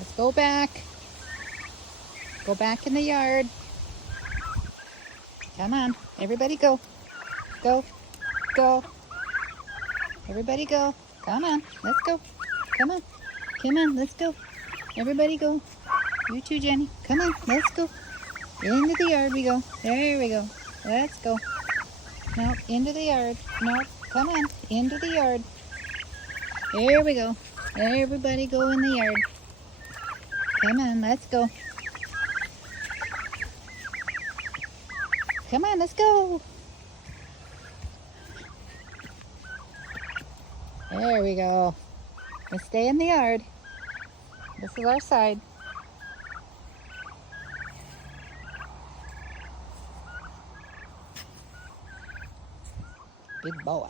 Let's go back. Go back in the yard. Come on, everybody go. Go, go. Everybody go. Come on, let's go. Come on, come on, let's go. Everybody go. You too, Jenny. Come on, let's go. Into the yard we go. There we go. Let's go. No, into the yard. No, come on, into the yard. There we go. Everybody go in the yard. Come on, let's go. Come on, let's go. There we go. Let's stay in the yard. This is our side. Good boy.